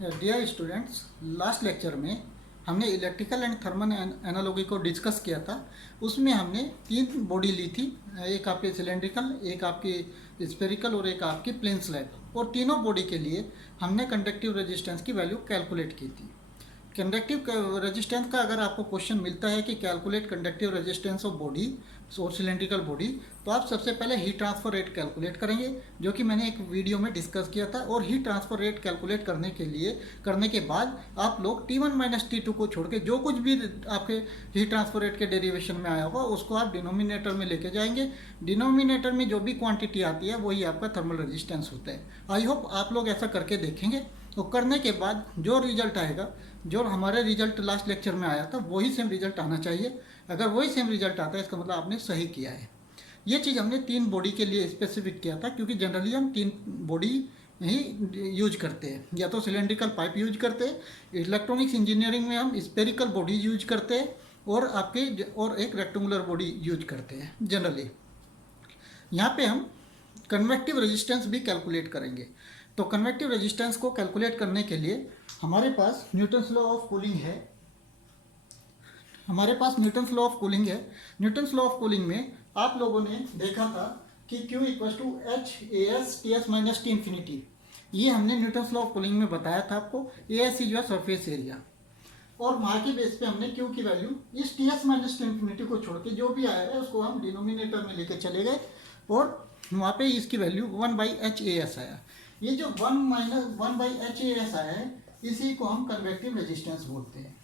Dear students, last lecture में हमने electrical and thermal analogy को डिस्कस किया था। उसमें हमने तीन बॉडी ली थी, एक आपकी सिलेंड्रिकल, एक आपकी स्फेरिकल और एक आपकी प्लेन स्लैब। और तीनों बॉडी के लिए हमने कंडक्टिव रेजिस्टेंस की वैल्यू कैलकुलेट की थी। कंडक्टिव रेजिस्टेंस का अगर आपको क्वेश्चन मिलता है कि calculate conductive resistance of body और सिलेंड्रिकल बॉडी, तो आप सबसे पहले हीट ट्रांसफर रेट कैलकुलेट करेंगे, जो कि मैंने एक वीडियो में डिस्कस किया था। और हीट ट्रांसफर रेट कैलकुलेट करने के बाद आप लोग T1 माइनस T2 को छोड़ के जो कुछ भी आपके हीट ट्रांसफर रेट के डेरिवेशन में आया होगा उसको आप डिनोमिनेटर में लेके जाएंगे। डिनोमिनेटर में जो भी क्वांटिटी आती है वही आपका थर्मल रेजिस्टेंस होता है। आई होप आप लोग ऐसा करके देखेंगे। तो करने के बाद जो रिजल्ट आएगा, जो हमारे रिजल्ट लास्ट लेक्चर में आया था वही सेम रिजल्ट आना चाहिए। अगर वही सेम रिजल्ट आता है इसका मतलब आपने सही किया है। ये चीज़ हमने तीन बॉडी के लिए स्पेसिफिक किया था, क्योंकि जनरली हम तीन बॉडी ही यूज करते हैं। या तो सिलेंड्रिकल पाइप यूज करते हैं, इलेक्ट्रॉनिक्स इंजीनियरिंग में हम स्पेरिकल बॉडी यूज करते हैं, और एक रेक्टेंगुलर बॉडी यूज करते हैं जनरली। यहाँ पे हम कन्वेक्टिव रेजिस्टेंस भी कैलकुलेट करेंगे। तो कन्वेक्टिव रेजिस्टेंस को कैलकुलेट करने के लिए हमारे पास न्यूटन्स लॉ ऑफ कूलिंग है। न्यूटन्स लॉ ऑफ कूलिंग में आप लोगों ने देखा था कि Q equal to H A S T S minus T infinity. ये हमने न्यूटन्स लॉ ऑफ कूलिंग में बताया था आपको। ए एस जो है सरफेस एरिया, और वहाँ के बेस पे हमने Q की वैल्यू इस T S minus T infinity को छोड़ के जो भी आया है उसको हम डिनोमिनेटर में लेके चले गए, और वहाँ पे इसकी वैल्यू 1/HAS आया। ये जो 1/HAS आया है इसी को हम कन्वेक्टिव रेजिस्टेंस बोलते हैं।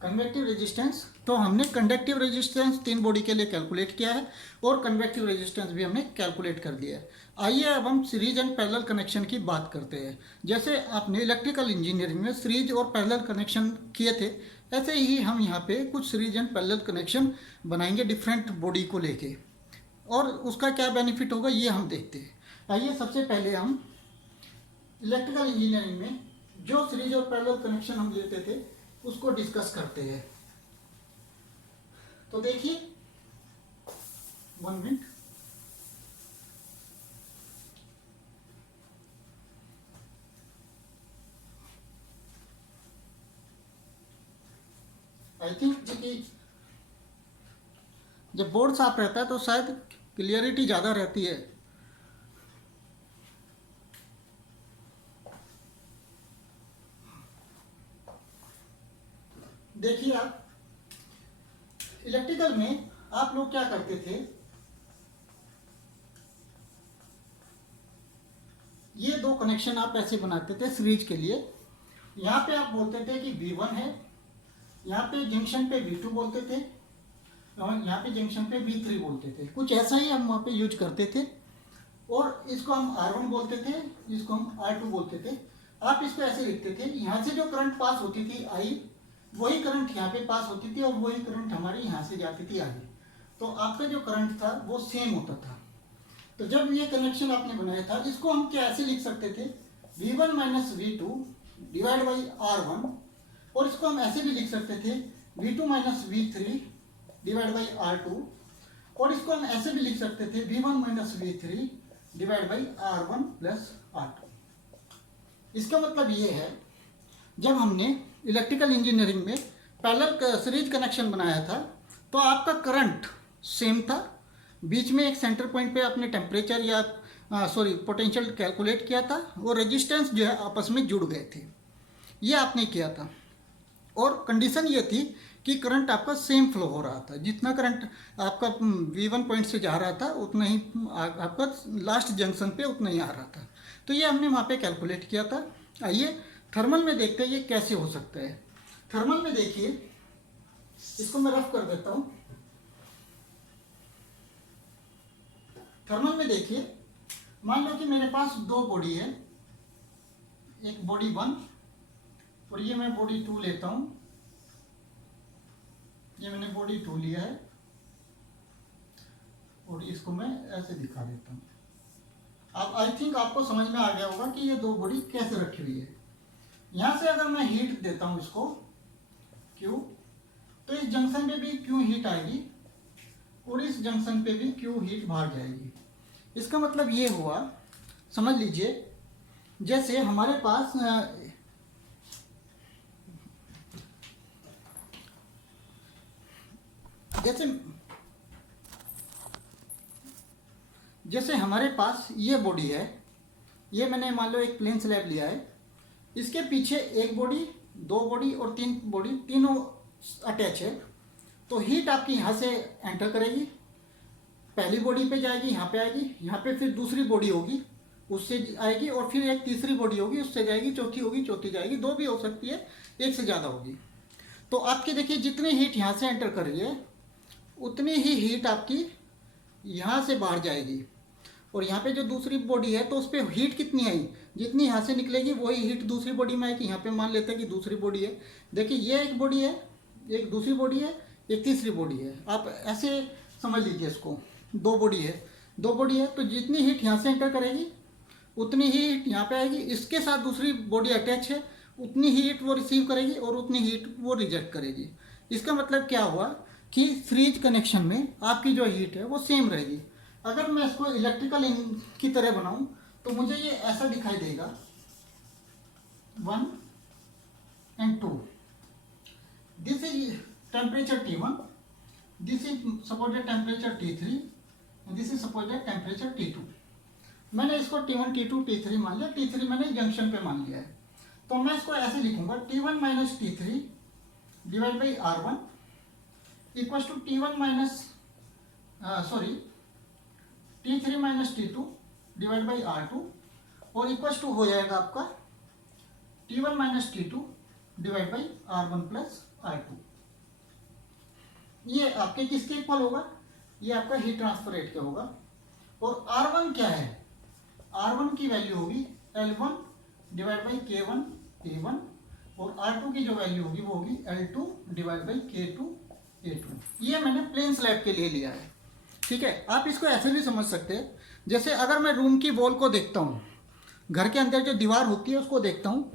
कन्वेक्टिव रेजिस्टेंस तो हमने कंडक्टिव रेजिस्टेंस तीन बॉडी के लिए कैलकुलेट किया है, और कन्वेक्टिव रेजिस्टेंस भी हमने कैलकुलेट कर दिया है। आइए अब हम सीरीज एंड पैरेलल कनेक्शन की बात करते हैं। जैसे आपने इलेक्ट्रिकल इंजीनियरिंग में सीरीज और पैरेलल कनेक्शन किए थे, ऐसे ही हम यहाँ पे कुछ सीरीज एंड पैरेलल कनेक्शन बनाएंगे डिफरेंट बॉडी को लेके, और उसका क्या बेनिफिट होगा ये हम देखते हैं। आइए सबसे पहले हम इलेक्ट्रिकल इंजीनियरिंग में जो सीरीज और पैरेलल कनेक्शन हम लेते थे उसको डिस्कस करते हैं। तो देखिए, 1 मिनट। आई थिंक कि जब बोर्ड साफ रहता है तो शायद क्लियरिटी ज़्यादा रहती है। देखिए, आप इलेक्ट्रिकल में आप लोग क्या करते थे, ये दो कनेक्शन आप ऐसे बनाते थे सीरीज के लिए। यहाँ पे आप बोलते थे कि V1 है, यहाँ पे जंक्शन पे V2 बोलते थे, और यहाँ पे जंक्शन पे V3 बोलते थे। कुछ ऐसा ही हम वहाँ पे यूज करते थे, और इसको हम R1 बोलते थे, इसको हम R2 बोलते थे। आप इसको ऐसे लिखते थे, यहाँ से जो करंट पास होती थी I, वही करंट यहाँ पे पास होती थी, और वही करंट हमारी यहाँ से जाती थी आगे। तो आपका जो करंट था वो सेम होता था। तो जब ये कनेक्शन आपने बनाया था, इसको हम क्या ऐसे लिख सकते थे, V1 minus V2 divide by R1, और इसको हम ऐसे भी लिख सकते थे V2 minus V3 divide by R2, और इसको हम ऐसे भी लिख सकते थे V1 minus V3 divide by R1 plus R2। इसका मतलब ये है, जब हमने इलेक्ट्रिकल इंजीनियरिंग में पैरेलल सीरीज कनेक्शन बनाया था तो आपका करंट सेम था, बीच में एक सेंटर पॉइंट पे आपने टेम्परेचर या पोटेंशियल कैलकुलेट किया था, और रेजिस्टेंस जो है आपस में जुड़ गए थे, ये आपने किया था। और कंडीशन ये थी कि करंट आपका सेम फ्लो हो रहा था। जितना करंट आपका V1 पॉइंट से जा रहा था उतना ही आपका लास्ट जंक्शन पे उतना ही आ रहा था। तो ये हमने वहाँ पे कैलकुलेट किया था। आइए थर्मल में देखते हैं ये कैसे हो सकता है। थर्मल में देखिए, इसको मैं रफ कर देता हूँ। थर्मल में देखिए, मान लो कि मेरे पास दो बॉडी है, एक बॉडी 1 और ये मैं बॉडी 2 लेता हूँ। ये मैंने बॉडी 2 लिया है, और इसको मैं ऐसे दिखा देता हूँ। अब आई थिंक आपको समझ में आ गया होगा कि ये दो बॉडी कैसे रखी हुई है। यहाँ से अगर मैं हीट देता हूँ इसको Q, तो इस जंक्शन पे भी Q हीट आएगी, और इस जंक्शन पे भी क्यू हीट बाहर जाएगी। इसका मतलब ये हुआ, समझ लीजिए, जैसे हमारे पास जैसे हमारे पास ये बॉडी है, ये मैंने मान लो एक प्लेन स्लैब लिया है, इसके पीछे एक बॉडी, दो बॉडी और तीन बॉडी, तीनों अटैच है। तो हीट आपकी यहाँ से एंटर करेगी, पहली बॉडी पे जाएगी, यहाँ पे आएगी, यहाँ पे फिर दूसरी बॉडी होगी उससे आएगी, और फिर एक तीसरी बॉडी होगी उससे जाएगी, चौथी होगी, चौथी जाएगी, दो भी हो सकती है, एक से ज़्यादा होगी। तो आपकी देखिए जितनी हीट यहाँ से एंटर कर रही है उतनी ही हीट आपकी यहाँ से बाहर जाएगी। और यहाँ पे जो दूसरी बॉडी है तो उस पर हीट कितनी आई, जितनी यहाँ से निकलेगी वही हीट दूसरी बॉडी में आएगी। यहाँ पे मान लेते हैं कि दूसरी बॉडी है, देखिए ये एक बॉडी है, एक दूसरी बॉडी है, एक तीसरी बॉडी है, आप ऐसे समझ लीजिए इसको, दो बॉडी है, दो बॉडी है। तो जितनी हीट यहाँ से एंटर करेगी उतनी ही हीट यहाँ पे आएगी, इसके साथ दूसरी बॉडी अटैच है, उतनी ही हीट वो रिसीव करेगी और उतनी हीट वो रिजेक्ट करेगी। इसका मतलब क्या हुआ कि फ्रीज कनेक्शन में आपकी जो हीट है वो सेम रहेगी। अगर मैं इसको इलेक्ट्रिकल की तरह बनाऊं तो मुझे ये ऐसा दिखाई देगा, 1 and 2, this is temperature T1, this is suppose temperature T3, this is suppose temperature T2। मैंने इसको T1, T2, T3 मान लिया, T3 मैंने जंक्शन पे मान लिया है। तो मैं इसको ऐसे लिखूंगा, T1 minus T3 divide by R1 equal to T3 minus T2 divide by R2, और इक्वल टू हो जाएगा आपका T1 minus T2 divide by R1 plus R2। ये आपके किसके इक्वल होगा, ये आपका हीट ट्रांसफर रेट का होगा। और R1 क्या है, R1 की वैल्यू होगी L1 divide by K1 A1, और R2 की जो वैल्यू होगी वो होगी L2 divide by K2 A2। ये मैंने प्लेन स्लैब के लिए लिया है, ठीक है। आप इसको ऐसे भी समझ सकते हैं, जैसे अगर मैं रूम की वॉल को देखता हूँ, घर के अंदर जो दीवार होती है उसको देखता हूँ,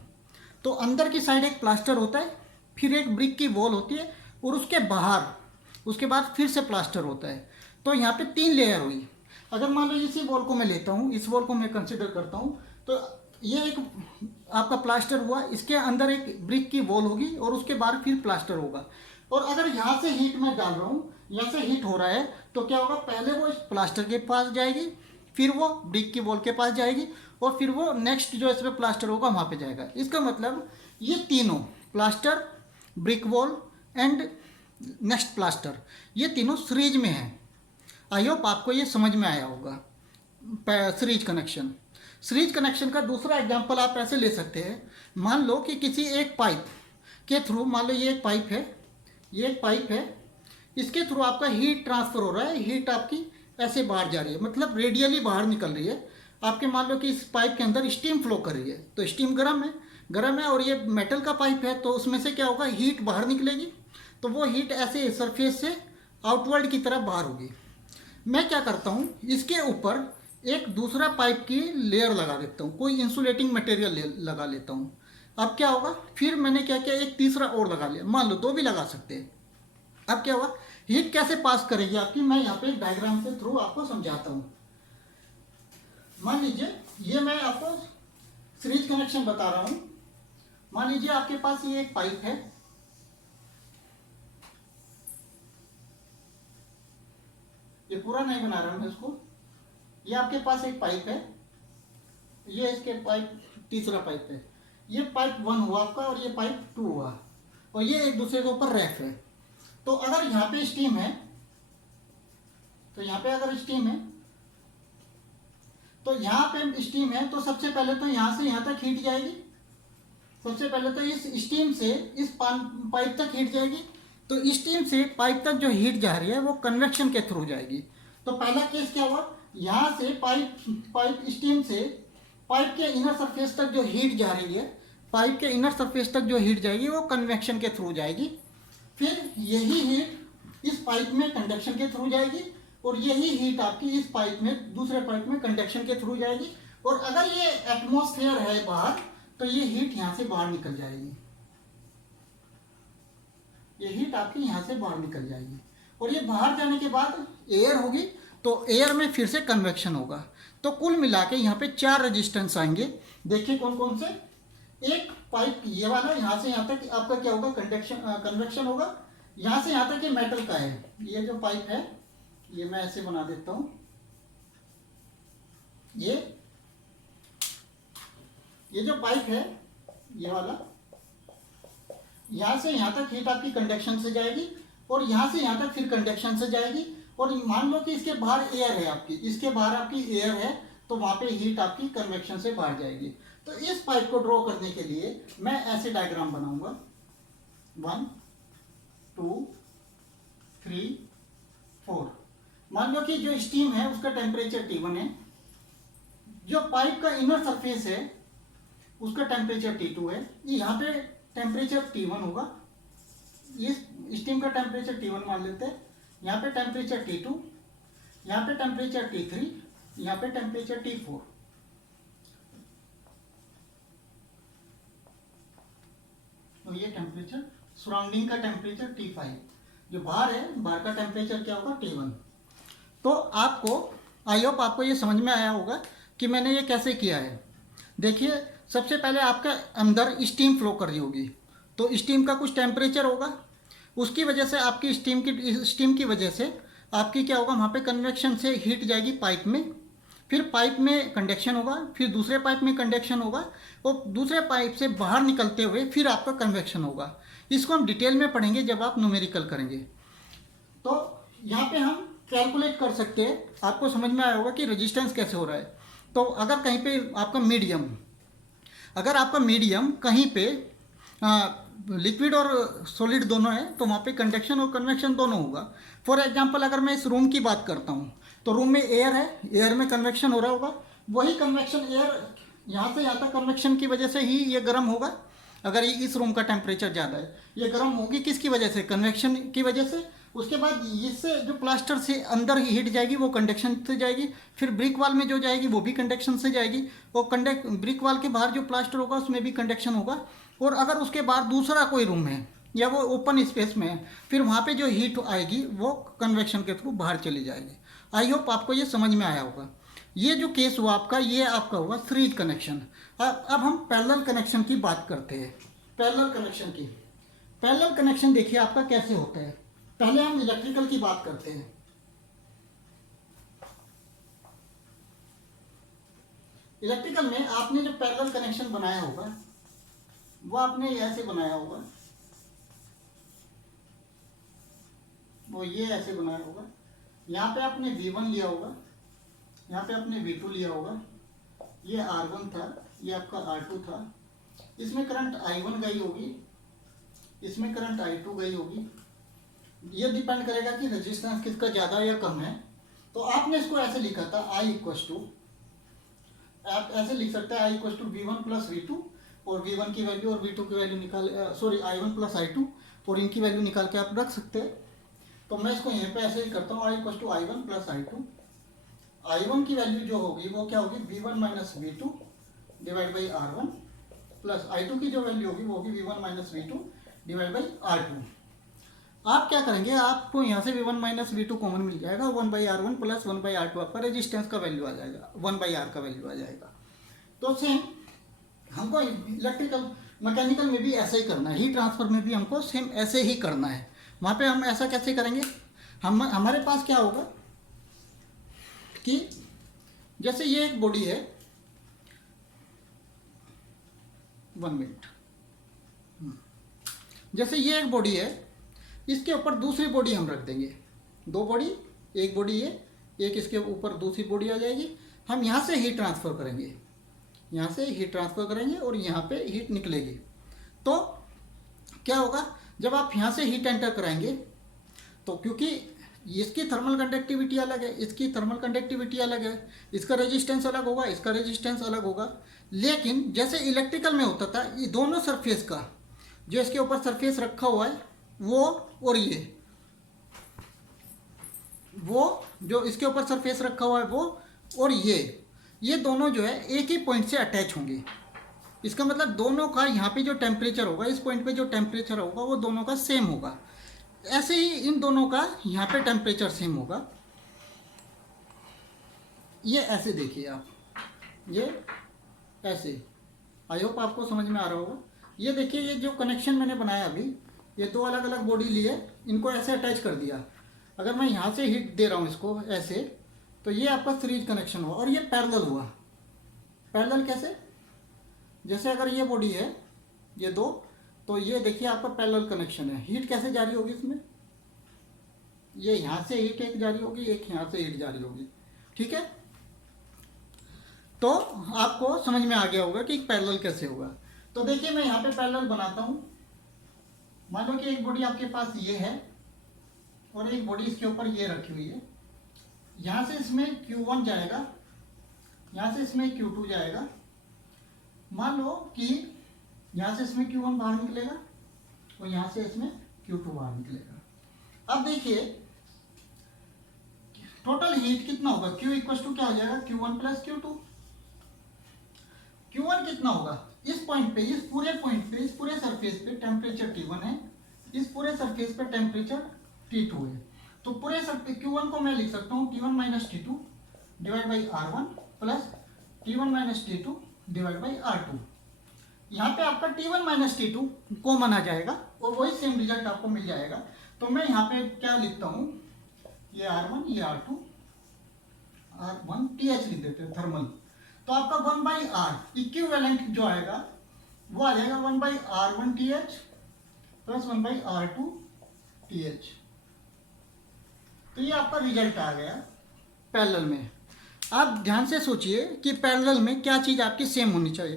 तो अंदर की साइड एक प्लास्टर होता है, फिर एक ब्रिक की वॉल होती है, और उसके बाहर उसके बाद फिर से प्लास्टर होता है। तो यहाँ पे 3 लेयर हुई। अगर मान लो इसी वॉल को मैं लेता हूँ, इस वॉल को मैं कंसिडर करता हूँ, तो ये एक आपका प्लास्टर हुआ, इसके अंदर एक ब्रिक की वॉल होगी और उसके बाद फिर प्लास्टर होगा। और अगर यहाँ से हीट मैं डाल रहा हूँ, यहाँ से हीट हो रहा है, तो क्या होगा, पहले वो इस प्लास्टर के पास जाएगी, फिर वो ब्रिक की वॉल के पास जाएगी, और फिर वो नेक्स्ट जो इसमें प्लास्टर होगा वहाँ पे जाएगा। इसका मतलब ये तीनों plaster, brick wall and next plaster, ये तीनों सीरीज में हैं। आई होप आपको ये समझ में आया होगा सीरीज कनेक्शन। सीरीज कनेक्शन का दूसरा एग्जांपल आप ऐसे ले सकते हैं, मान लो कि किसी एक पाइप के थ्रू, मान लो ये एक पाइप है, ये एक पाइप है, इसके थ्रू आपका हीट ट्रांसफ़र हो रहा है, हीट आपकी ऐसे बाहर जा रही है, मतलब रेडियली बाहर निकल रही है। आपके मान लो कि इस पाइप के अंदर स्टीम फ्लो कर रही है, तो स्टीम गर्म है, और ये मेटल का पाइप है, तो उसमें से क्या होगा, हीट बाहर निकलेगी, तो वो हीट ऐसे सरफेस से आउटवर्ड की तरफ बाहर होगी। मैं क्या करता हूँ, इसके ऊपर एक दूसरा पाइप की लेयर लगा देता हूँ, कोई इंसुलेटिंग मटेरियल लगा लेता हूँ। अब क्या होगा, फिर मैंने क्या किया, एक तीसरा और लगा लिया, मान लो 2 भी लगा सकते हैं। अब क्या हुआ, हीट कैसे पास करेगी आपकी, मैं यहाँ पे एक डायग्राम के थ्रू आपको समझाता हूँ। मान लीजिए ये मैं आपको सीरीज कनेक्शन बता रहा हूँ। मान लीजिए आपके पास ये एक पाइप है, ये पूरा नहीं बना रहा मैं इसको, ये आपके पास एक पाइप है, ये इसके पाइप तीसरा पाइप है, ये पाइप 1 हुआ आपका और ये पाइप 2 हुआ, और ये एक दूसरे के ऊपर रैक है। तो अगर यहाँ पे स्टीम है, तो यहाँ पे अगर स्टीम है, तो यहाँ पे स्टीम है, तो सबसे पहले तो यहाँ से यहाँ तक हीट जाएगी। सबसे पहले तो इस स्टीम से इस पाइप तक हीट जाएगी। तो स्टीम से पाइप तक जो हीट जा रही है वो कन्वेक्शन के थ्रू जाएगी। तो पहला केस क्या हुआ, यहाँ से पाइप स्टीम से पाइप के इनर सरफेस तक जो हीट जा रही है, पाइप के इनर सरफेस तक जो हीट जाएगी वो कन्वेक्शन के थ्रू जाएगी। फिर यही हीट इस पाइप में कंडक्शन के थ्रू जाएगी, और यही हीट आपकी इस पाइप में, दूसरे पाइप में कंडक्शन के थ्रू जाएगी। और अगर ये एटमॉस्फेयर है बाहर, तो ये हीट यहाँ से बाहर निकल जाएगी, ये हीट आपकी यहाँ से बाहर निकल जाएगी। और ये बाहर जाने के बाद एयर होगी, तो एयर में फिर से कन्वेक्शन होगा। तो कुल मिला के यहाँ पे 4 रेजिस्टेंस आएंगे। देखिए कौन कौन से। एक पाइप ये वाला यहाँ से यहाँ तक आपका क्या होगा, कन्वेक्शन होगा। यहाँ से यहाँ तक ये मेटल का है। ये जो पाइप है ये मैं ऐसे बना देता हूँ। ये जो पाइप है ये वाला, यहाँ से यहाँ तक हीट आपकी कंडक्शन से जाएगी और यहाँ से यहाँ तक फिर कंडक्शन से जाएगी। और मान लो कि इसके बाहर एयर है आपकी, इसके बाहर आपकी एयर है, तो वहाँ पे हीट आपकी कन्वेक्शन से बाहर जाएगी। तो इस पाइप को ड्रॉ करने के लिए मैं ऐसे डायग्राम बनाऊंगा। 1 2 3 4। मान लो कि जो स्टीम है उसका टेम्परेचर T1 है, जो पाइप का इनर सरफेस है उसका टेम्परेचर T2 है। यहाँ पे टेम्परेचर T1 होगा, इस स्टीम का टेम्परेचर T1 मान लेते हैं। यहाँ पे टेम्परेचर T2, यहाँ पे टेम्परेचर T3, यहाँ पे टेम्परेचर T4। तो ये टेम्परेचर सराउंडिंग का टेम्परेचर T5, जो बाहर है बाहर का टेम्परेचर क्या होगा, T1। तो आपको आई होप आपको ये समझ में आया होगा कि मैंने ये कैसे किया है। देखिए सबसे पहले आपका अंदर स्टीम फ्लो कर रही होगी, तो स्टीम का कुछ टेम्परेचर होगा, उसकी वजह से आपकी स्टीम की वजह से आपकी क्या होगा, वहाँ पे कन्वेक्शन से हीट जाएगी पाइप में, फिर पाइप में कंडक्शन होगा, फिर दूसरे पाइप में कंडक्शन होगा और दूसरे पाइप से बाहर निकलते हुए फिर आपका कन्वेक्शन होगा। इसको हम डिटेल में पढ़ेंगे जब आप न्यूमेरिकल करेंगे। तो यहाँ पे हम कैलकुलेट कर सकते हैं, आपको समझ में आया होगा कि रेजिस्टेंस कैसे हो रहा है। तो अगर कहीं पे आपका मीडियम, अगर आपका मीडियम कहीं पे लिक्विड और सॉलिड दोनों है, तो वहाँ पे कंडक्शन और कन्वेक्शन दोनों होगा। फॉर एग्जांपल अगर मैं इस रूम की बात करता हूँ, तो रूम में एयर है, एयर में कन्वेक्शन हो रहा होगा, वही कन्वेक्शन एयर यहाँ से यहाँ तक कन्वेक्शन की वजह से ही ये गर्म होगा। अगर इस रूम का टेम्परेचर ज़्यादा है, ये गर्म होगी किसकी वजह से, कन्वेक्शन की वजह से। उसके बाद इससे जो प्लास्टर से अंदर ही हीट जाएगी वो कंडक्शन से जाएगी, फिर ब्रिक वॉल में जो जाएगी वो भी कंडक्शन से जाएगी, और ब्रिक वॉल के बाहर जो प्लास्टर होगा उसमें भी कंडक्शन होगा। और अगर उसके बाद दूसरा कोई रूम है या वो ओपन स्पेस में है, फिर वहाँ पे जो हीट आएगी वो कन्वेक्शन के थ्रू बाहर चली जाएगी। आई होप आपको ये समझ में आया होगा। ये जो केस हुआ आपका, ये आपका हुआ सीरीज कनेक्शन। अब हम पैरेलल कनेक्शन की बात करते हैं। पैरेलल कनेक्शन की, पैरेलल कनेक्शन देखिए आपका कैसे होता है। पहले हम इलेक्ट्रिकल की बात करते हैं। इलेक्ट्रिकल में आपने जो पैरेलल कनेक्शन बनाया होगा वो आपने ऐसे बनाया होगा, वो ये ऐसे बनाया होगा। यहाँ पे आपने V1 लिया होगा, यहाँ पे आपने V2 लिया होगा, ये R1 था, ये आपका R2 था। इसमें करंट I1 गई होगी, इसमें करंट I2 गई होगी। ये डिपेंड करेगा कि रेजिस्टेंस किसका ज़्यादा या कम है। तो आपने इसको ऐसे लिखा था I इक्वस टू, आप ऐसे लिख सकते हैं I equals to V1 plus V2, और V1 की वैल्यू और V2 की वैल्यू निकाल, सॉरी I1 प्लस I2, और इनकी वैल्यू निकाल के आप रख सकते हैं। तो मैं इसको यहाँ पे ऐसे ही करता हूँ, I equals to I1 plus I2। I1 की वैल्यू जो होगी वो क्या होगी, V1 minus V2 divide by R1, plus I2 की जो वैल्यू होगी वो होगी V1 minus V2 divide by R2। आप क्या करेंगे, आपको यहाँ से V1 माइनस V2 कॉमन मिल जाएगा, 1/R1 प्लस 1/R2 आपका रेजिस्टेंस का वैल्यू आ जाएगा, 1/R का वैल्यू आ जाएगा। तो सेम हमको इलेक्ट्रिकल मैकेनिकल में भी ऐसा ही करना है, हीट ट्रांसफर में भी हमको सेम ऐसे ही करना है। वहाँ पे हम ऐसा कैसे करेंगे, हमारे पास क्या होगा कि जैसे ये एक बॉडी है, 1 मिनट, जैसे ये एक बॉडी है, इसके ऊपर दूसरी बॉडी हम रख देंगे, 2 बॉडी, एक बॉडी ये, एक इसके ऊपर दूसरी बॉडी आ जाएगी। हम यहाँ से हीट ट्रांसफ़र करेंगे, यहाँ से हीट ट्रांसफ़र करेंगे और यहाँ पे हीट निकलेगी। तो क्या होगा, जब आप यहाँ से हीट एंटर कराएंगे, तो क्योंकि इसकी थर्मल कंडक्टिविटी अलग है, इसकी थर्मल कंडक्टिविटी अलग है, इसका रेजिस्टेंस अलग होगा, इसका रेजिस्टेंस अलग होगा। लेकिन जैसे इलेक्ट्रिकल में होता था, ये दोनों सरफेस का जो इसके ऊपर सरफेस रखा हुआ है वो, और वो जो इसके ऊपर सरफेस रखा हुआ है वो, और ये दोनों जो है एक ही पॉइंट से अटैच होंगे। इसका मतलब दोनों का यहाँ पे जो टेम्परेचर होगा, इस पॉइंट पे जो टेम्परेचर होगा वो दोनों का सेम होगा। ऐसे ही इन दोनों का यहाँ पे टेम्परेचर सेम होगा। ये ऐसे देखिए आप, ये ऐसे, आई होप आपको समझ में आ रहा होगा। ये देखिए, ये जो कनेक्शन मैंने बनाया अभी, ये दो अलग अलग बॉडी लिए, इनको ऐसे अटैच कर दिया। अगर मैं यहाँ से हीट दे रहा हूँ इसको ऐसे, तो ये आपका सीरीज कनेक्शन हुआ और ये पैरेलल हुआ। पैरेलल कैसे? जैसे अगर ये बॉडी है, ये दो, तो ये देखिए आपका पैरेलल कनेक्शन है। हीट कैसे जारी होगी इसमें? ये यहाँ से हीट एक जारी होगी, एक यहाँ से हीट जारी होगी, ठीक है। तो आपको समझ में आ गया होगा कि पैरेलल कैसे होगा। तो देखिए मैं यहाँ पे पैरेलल बनाता हूँ। मान लो कि एक बॉडी आपके पास ये है और एक बॉडी इसके ऊपर ये रखी हुई है। यहाँ से इसमें Q1 जाएगा, यहाँ से इसमें Q2 जाएगा। मान लो कि यहाँ से इसमें Q1 बाहर निकलेगा और यहाँ से इसमें Q2 बाहर निकलेगा। अब देखिए टोटल हीट कितना होगा? Q इक्वल टू क्या हो जाएगा? Q1 plus Q2। Q1 कितना होगा? इस पॉइंट पे, इस पूरे पॉइंट पे, इस पूरे सरफेस पे टेम्परेचर T1 है, इस पूरे सरफेस पे टेम्परेचर T2 है। तो पूरे सरफेस Q1 को मैं लिख सकता हूँ T1 minus T2 divide by R1 plus T1 minus T2 divide by R2। यहाँ पे आपका T1 माइनस T2 कॉमन आ जाएगा और वही सेम रिजल्ट आपको मिल जाएगा। तो मैं यहाँ पे क्या लिखता हूँ, ये R1, ये R2, R1 TH लिख देते हैं, थर्मल। तो आपका 1/R इक्विवेलेंट जो आएगा वो आ जाएगा 1/R1 TH plus 1/R2 TH। तो ये आपका रिजल्ट आ गया पैरेलल में। आप ध्यान से सोचिए कि पैरेलल में क्या चीज़ आपकी सेम होनी चाहिए।